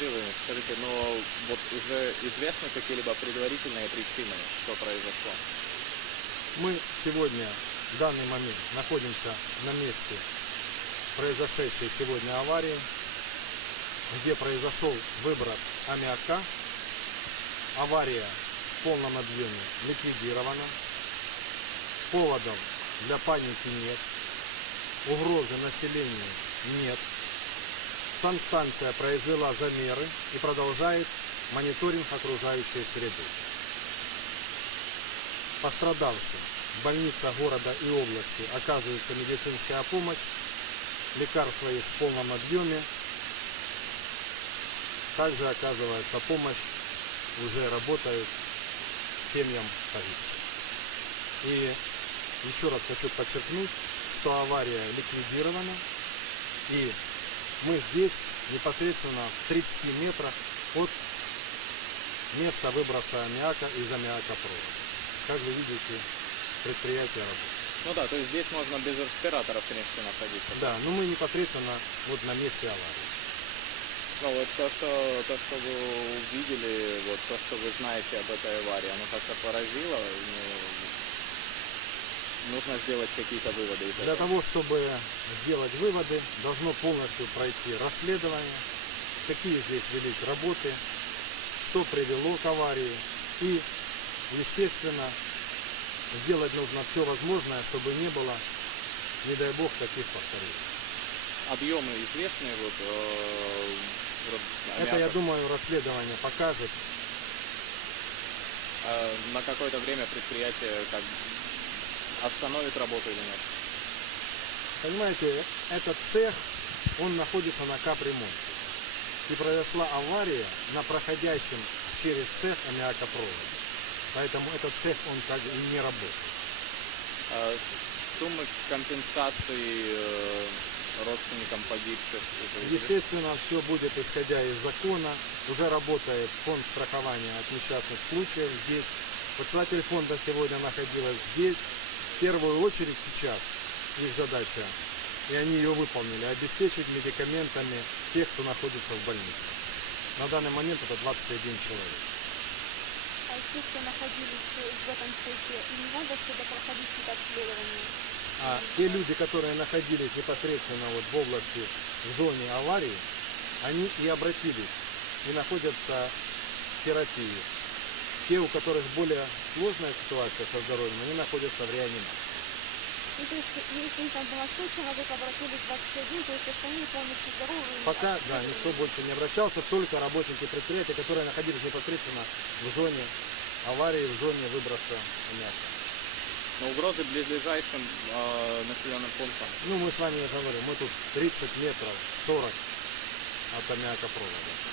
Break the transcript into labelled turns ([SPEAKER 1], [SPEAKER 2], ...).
[SPEAKER 1] подозреваемых. Скажите, но вот уже известны какие-либо предварительные причины, что произошло?
[SPEAKER 2] Мы сегодня, в данный момент, находимся на месте произошедшей сегодня аварии, где произошел выброс аммиака. Авария в полном объеме ликвидирована. Поводов для паники нет. Угрозы населению нет. Санстанция произвела замеры и продолжает мониторинг окружающей среды. Пострадавшим в больницах города и области оказывается медицинская помощь, лекарства есть в полном объеме. Также оказывается помощь, уже работают семьям погибших. И еще раз хочу подчеркнуть, что авария ликвидирована, и мы здесь непосредственно в 30 метрах от места выброса аммиака из аммиакопровода. Как вы видите, предприятие работает.
[SPEAKER 1] Ну да, то есть здесь можно без респираторов, в принципе, находиться.
[SPEAKER 2] Да, но мы непосредственно вот на месте аварии.
[SPEAKER 1] Ну вот то, что, то, что вы увидели, вот то, что вы знаете об этой аварии, оно как-то поразило, ну, нужно сделать какие-то выводы из
[SPEAKER 2] Для
[SPEAKER 1] этого.
[SPEAKER 2] того, чтобы сделать выводы, должно полностью пройти расследование, какие здесь велись работы, что привело к аварии и, естественно, сделать нужно все возможное, чтобы не было, не дай бог, таких повторений.
[SPEAKER 1] Объемы известные, вот, э,
[SPEAKER 2] Это, я думаю, расследование покажет.
[SPEAKER 1] Э, на какое-то время предприятие как остановит работу или нет?
[SPEAKER 2] Понимаете, этот цех, он находится на капремонте. И произошла авария на проходящем через цех аммиакопроводе. Поэтому этот цех, он как бы и не работает.
[SPEAKER 1] Э, Суммы компенсации э, родственникам погибших.
[SPEAKER 2] Естественно, все будет исходя из закона. Уже работает фонд страхования от несчастных случаев здесь. Председатель фонда сегодня находилась здесь. В первую очередь сейчас их задача, и они ее выполнили, обеспечить медикаментами тех, кто находится в больнице. На данный момент это 21 человек.
[SPEAKER 3] А те, кто находились в этом цехе, им надо сюда проходить какие-то обследования?
[SPEAKER 2] А те люди, которые находились непосредственно вот в области, в зоне аварии, они и обратились, и находятся в терапии. Те, у которых более сложная ситуация со здоровьем, они находятся в реанимации.
[SPEAKER 3] Ну, то есть, если там было 100 человек, обратились 21, то есть остальные полностью здоровы?
[SPEAKER 2] Пока, да, никто больше не обращался, только работники предприятия, которые находились непосредственно в зоне аварии, в зоне выброса аммиака.
[SPEAKER 1] Но угрозы близлежащим э, населенным пунктам
[SPEAKER 2] Ну, мы с вами, я говорю, мы тут 30 метров, 40 от аммиакопровода.